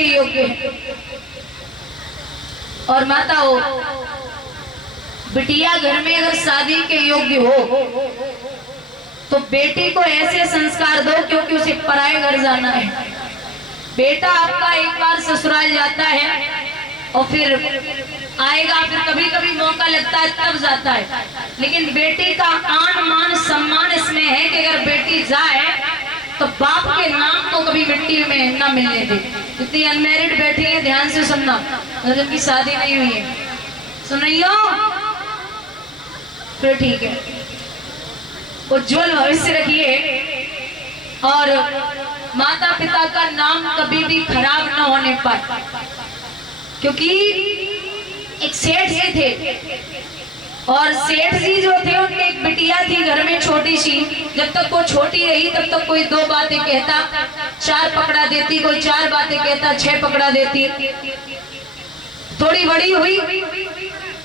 के योग्य है। और माताओं, बिटिया घर में अगर शादी के योग्य हो तो बेटी को ऐसे संस्कार दो क्योंकि उसे पराए घर जाना है। बेटा आपका एक बार ससुराल जाता है और फिर आएगा, फिर कभी कभी मौका लगता है तब जाता है, लेकिन बेटी का आन मान सम्मान इसमें है कि अगर बेटी जाए तो बाप के नाम को कभी मिट्टी में ना मिलने दे। इतनी अनमैरिड बैठी है, ध्यान से सुनना, जिनकी शादी नहीं हुई है सुनियो, फिर ठीक है। उज्जवल भविष्य रखिए और माता पिता का नाम कभी भी खराब न होने पाए। क्योंकि एक सेठ जी थे और सेठ जी जो थे उनकी एक बिटिया थी घर में छोटी सी। जब तक वो छोटी रही तब तक कोई 2 बातें कहता 4 पकड़ा देती, कोई 4 बातें कहता 6 पकड़ा देती। थोड़ी बड़ी हुई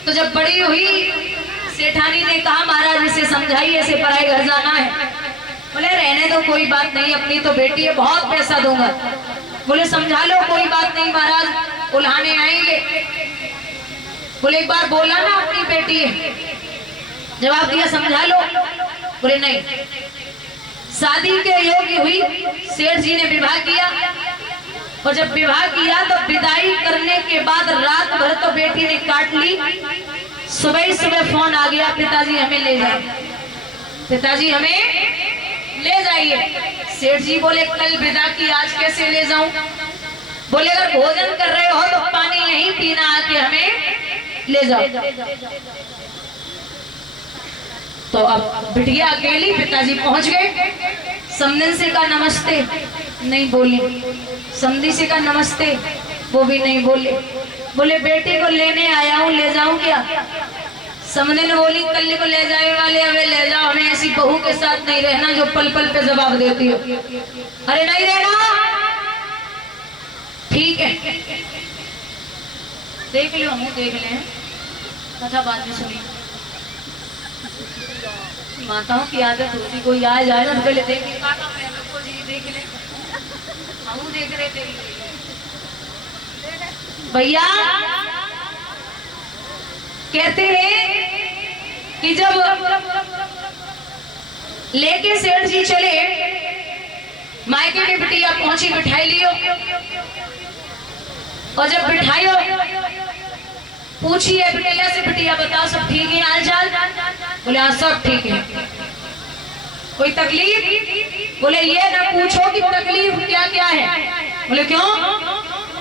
तो जब बड़ी हुई सेठानी ने कहा महाराज इसे समझाइए, ऐसे पराए घर जाना है। बोले रहने दो, कोई बात नहीं, अपनी तो बेटी है, बहुत पैसा दूंगा। बोले समझा लो, कोई बात नहीं महाराज, उल्हाने आएंगे। बोले एक बार बोला ना अपनी बेटी है, जवाब दिया समझा लो। बोले नहीं। शादी के योग्य हुई, सेठ जी ने विवाह किया और जब विवाह किया तो विदाई करने के बाद रात भर तो बेटी ने काट ली। सुबह ही सुबह फोन आ गया, पिताजी हमें ले जाओ, पिताजी हमें ले जाइए। सेठ जी बोले कल विदा की, आज कैसे ले जाऊं? बोले अगर भोजन कर रहे हो तो पानी यहीं पीना, आके हमें ले जाओ। तो अब बिटिया अकेली, पिताजी पहुंच गए। समधन से कहा नमस्ते, नहीं बोली। समधी से कहा नमस्ते, वो भी नहीं बोले। बोले बेटी को लेने आया हूँ, ले जाऊं क्या? समधन बोली कल को ले जाए वाले हमें ले जाओ, हमें ऐसी बहू के साथ नहीं रहना जो पल पल पे जवाब देती हो। अरे नहीं रहना, ठीक है देख लो, हम देख लें, कथा बाद में सुनिए। माताओं की आदत होती, कोई आ जाए ना तो पहले देख देख ले, हम देख रहे थे भैया। कहते हैं कि जब लेके सेठ जी चले, मायके में बिटिया पहुंची, बिठाई लियो और जब बिठाई पूछिए बिटिया से, बिटिया बताओ सब ठीक है हाल चाल? बोले हाँ सब ठीक है। कोई तकलीफ? बोले ये ना पूछो कि तकलीफ क्या क्या है। बोले क्यों?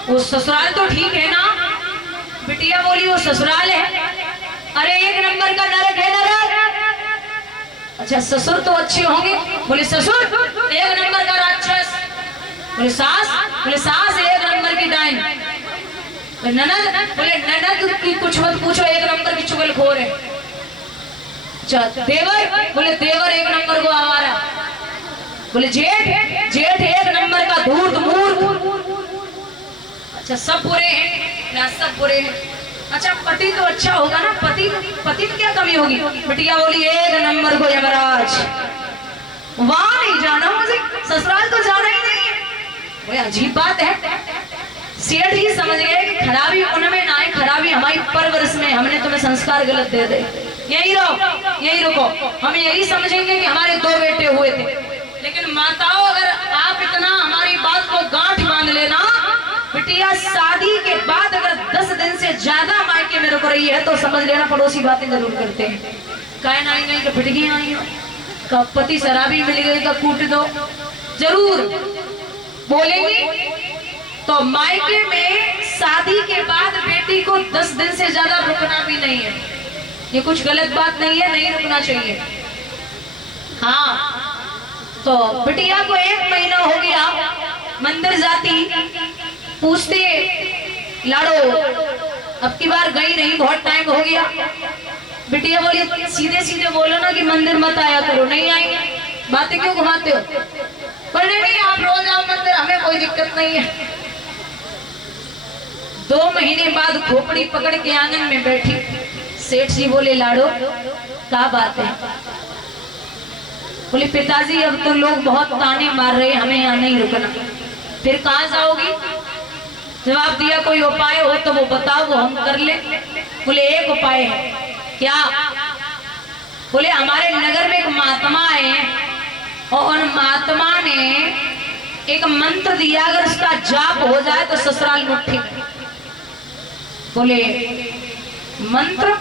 वो ससुराल तो ठीक है ना? बिटिया बोली वो ससुराल है, अरे 1 नंबर का नरक है नरक। अच्छा ससुर तो अच्छे होंगे? बोले ससुर 1 नंबर का राक्षस। बोले सास? बोले सास 1 नंबर की डाइन। ननद? बोले ननद की कुछ मत पूछो, 1 नंबर की चुगलखोर है। देवर? बोले देवर 1 नंबर को आवारा। बोले जेठ? जेठ 1 नंबर का धूर्त मूर्ख। अच्छा सब बुरे हैं ना? सब बुरे हैं। अच्छा पति तो अच्छा होगा ना? पति में क्या कमी होगी? बिटिया बोली 1 नंबर को यमराज। वहां नहीं जाना मुझे, ससुराल तो जाना ही नहीं है। वो अजीब बात है। सेठ जी समझ गए कि खराबी उनमें ना है, खराबी हमारी परवरिश में, हमने तुम्हें संस्कार गलत दे दे। यही रहो, यही रुको, हम यही समझेंगे कि हमारे 2 बेटे हुए थे। लेकिन माताओं अगर आप इतना हमारी बात को गांठ बांध लेना, बिटिया शादी के बाद अगर 10 दिन से ज्यादा मायके में रुक रही है तो समझ लेना पड़ोसी बातें जरूर करते हैं। कहना आई नहीं, फिटगी आई हो, कब पति शराबी मिल गई, कब कूट दो, जरूर बोलेंगी। तो मायके में शादी के बाद बेटी को 10 दिन से ज्यादा रुकना भी नहीं है। ये कुछ गलत बात नहीं है, नहीं रुकना चाहिए। हाँ तो बिटिया को 1 महीना हो गया, मंदिर जाती, पूछते लाड़ो अब की बार गई नहीं, बहुत टाइम हो गया। बिटिया बोली सीधे सीधे बोलो ना कि मंदिर मत आया करो। नहीं आएंगे, बातें क्यों घुमाते हो? बोले नहीं आप रोज आओ मंदिर, हमें कोई दिक्कत नहीं है। 2 महीने बाद खोपड़ी पकड़ के आंगन में बैठी। सेठ जी बोले लाड़ो क्या बात है? बोले पिताजी अब तो लोग बहुत ताने मार रहे, हमें यहाँ नहीं रुकना। फिर कहाँ जाओगी? जवाब दिया कोई उपाय हो तो वो बताओ, वो हम कर ले। बोले एक उपाय है। क्या? बोले हमारे नगर में एक महात्मा है और उन महात्मा ने एक मंत्र दिया, अगर उसका जाप हो जाए तो ससुराल मुट्ठी। बोले मंत्र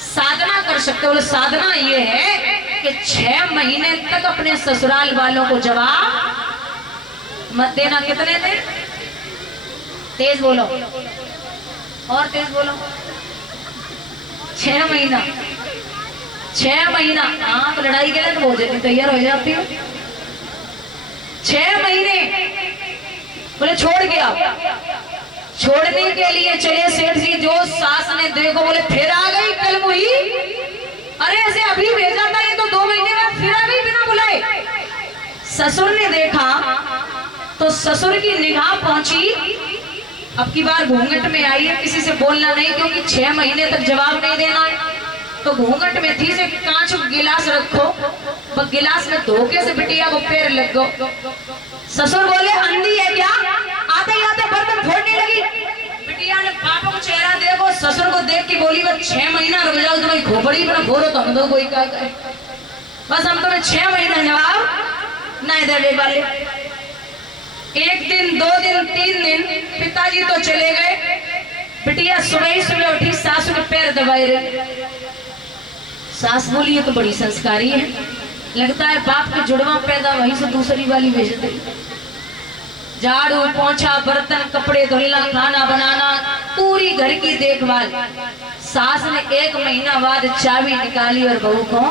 साधना कर सकते? बोले साधना ये है कि 6 महीने तक अपने ससुराल वालों को जवाब मत देना। कितने दिन? तेज बोलो और तेज बोलो। 6 महीना। 6 महीना। हाँ तो लड़ाई के लिए तो बहुत जल्दी तैयार हो जाती है। 6 महीने। बोले छोड़ गया। छोड़ने के लिए चले सेठ जी, जो सास ने देखो बोले फिर आ गई कल मुही। अरे ऐसे अभी भेजा था, ये तो 2 महीने बाद फिर आ गई बिना बुलाए। ससुर ने देखा तो ससुर की निगाह पहुंची, अब की बार घूंघट में आई है, किसी से बोलना नहीं क्योंकि 6 महीने तक जवाब नहीं देना है। तो घूंघट में थी से कांच गिलास रखो, बस गिलास में धोखे से बिटिया को पैर लग गो। ससुर बोले अंधी है क्या? आते ही आते बर्तन फोड़ने लगी। बिटिया ने पापा को चेहरा देखो, ससुर को देख के बोली बस 6 महीना रुक जाओ, तुम्हारी खोपड़ी पर फोड़ो तो हम दो कोई क्या करे, बस हम तुम्हें 6 महीना जवाब नहीं दे वाले। एक दिन 2 दिन 3 दिन पिताजी तो चले गए, बिटिया सुबह ही सुबह उठी, सासू के पैर दबाए रहे। सास बोली ये तो बड़ी संस्कारी है, लगता है बाप के जुड़वा पैदा वहीं से दूसरी वाली भेज दे। झाड़ू पोंछा, बर्तन कपड़े धुलना, खाना बनाना, पूरी घर की देखभाल। सास ने 1 महीना बाद चाबी निकाली और बहू को,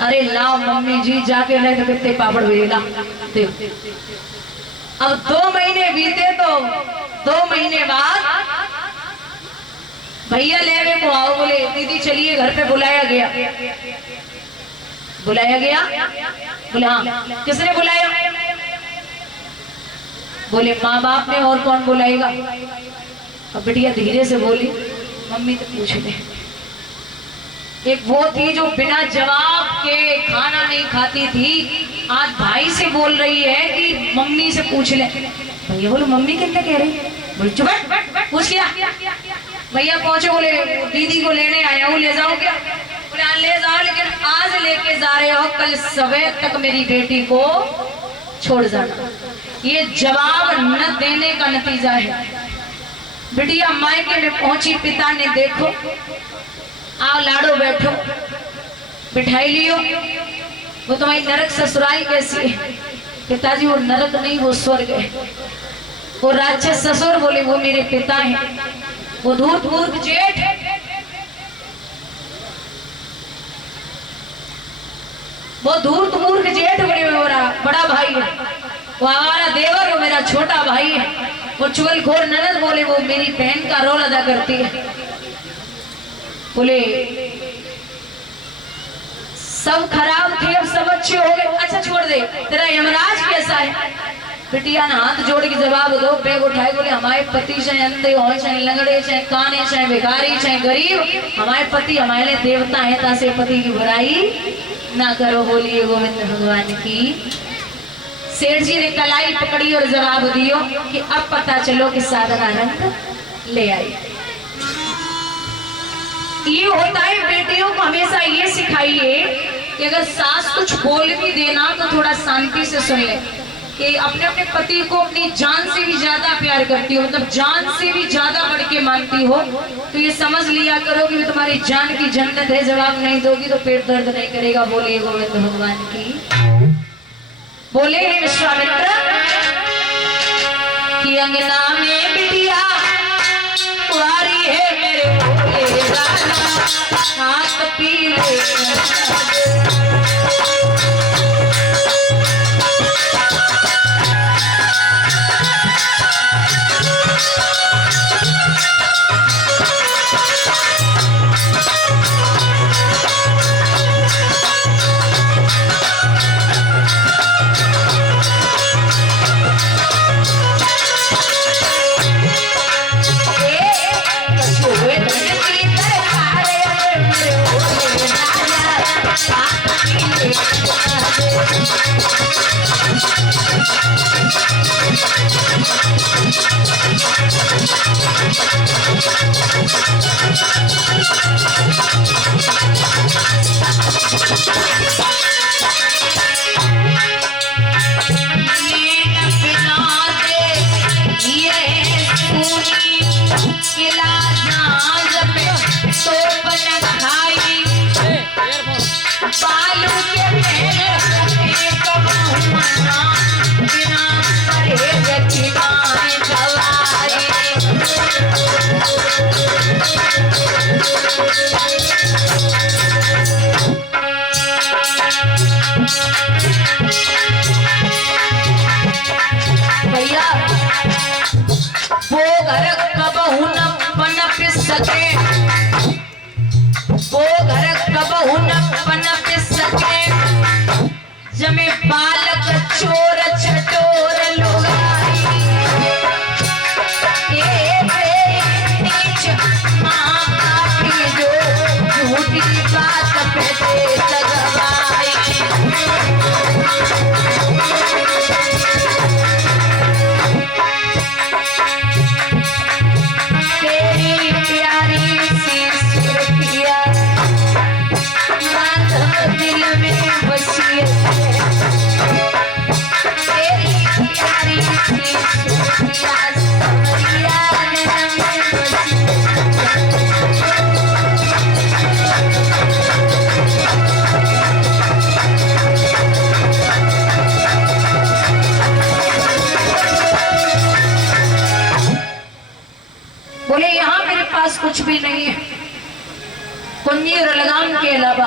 अरे लाओ मम्मी जी जाके ले तो कितने पापड़ भेजना। अब 2 महीने बीते तो 2 महीने बाद भैया लेवे को आओ। बोले दीदी चलिए घर पे बुलाया गया। बुलाया गया? बोले हाँ। किसने बुलाया? बोले माँ बाप ने, और कौन बुलाएगा? अब बिटिया धीरे से बोली मम्मी तो पूछ ले। एक वो थी जो बिना जवाब के खाना नहीं खाती थी, आज भाई से बोल रही है कि मम्मी से पूछ ले। भैया बोले मम्मी कितने कह रही? बोले चुप पूछ क्या? भैया पहुंचे, बोले दीदी को लेने आया हूँ, ले जाओ क्या? बोले हाँ ले जाओ, लेकिन आज लेके जा रहे हो, कल सवेर तक मेरी बेटी को छोड़ जाना। ये जवाब न देने का नतीजा है। बिटिया मायके में पहुंची, पिता ने देखो, आओ लाडो बैठो, बिठाई लियो, वो तुम्हारी नरक ससुराल कैसी है? पिताजी वो नरक नहीं, वो स्वर्ग है। वो राक्षस ससुर बोले वो मेरे पिता हैं, वो धूर्त मूर्ख जेठ, वो धूर्त मूर्ख जेठ बोले मेरा बड़ा भाई है, वो हमारा देवर वो मेरा छोटा भाई है, वो चुगलखोर ननद बोले वो मेरी बहन का रोल अदा करती है। बोले सब खराब थे अब सब अच्छे हो गए। अच्छा छोड़ दे, तेरा यमराज कैसा है? बिटिया ने हाथ जोड़ के जवाब दो, बैग उठाए, बोले हमारे पति चाहे अंधे हो, चाहे लंगड़े, चाहे काने, चाहे भिखारी, चाहे गरीब, हमारे पति हमारे लिए देवता है, तासे पति की बुराई ना करो। बोलिए गोविंद भगवान की। सेठ जी ने कलाई पकड़ी और जवाब दियो कि अब पता चलो कि साधना रंग ले आई। ये होता है बेटियों को हमेशा ये सिखाइए कि अगर सास कुछ बोल भी देना तो थोड़ा शांति से सुन ले, कि अपने अपने पति को अपनी जान से भी ज्यादा प्यार करती हो, मतलब जान से भी ज्यादा बढ़ के मानती हो, तो ये समझ लिया करो कि तुम्हारी जान की जन्नत है, जवाब नहीं दोगी तो पेट दर्द नहीं करेगा। बोलिए गोविंद भगवान की। बोले हे विश्वामित्र कि अंगना में बिटिया कुंवारी है मेरे भोले राजा, हाथ पीले Thank you. पास कुछ भी नहीं है, कुंजी और लगाम के अलावा।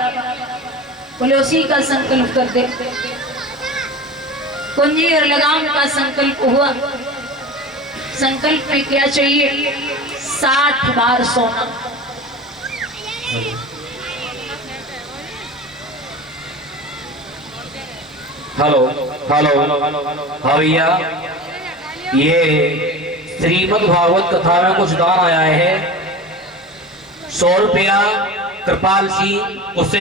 बोले उसी का संकल्प कर दे। कुंजी और लगाम का संकल्प हुआ। संकल्प में क्या चाहिए? 60 बार सोना। हेलो हेलो, हाँ भैया, ये श्रीमद् भागवत कथा में कुछ दान आया है। 100 रुपया कृपाल सिंह, उससे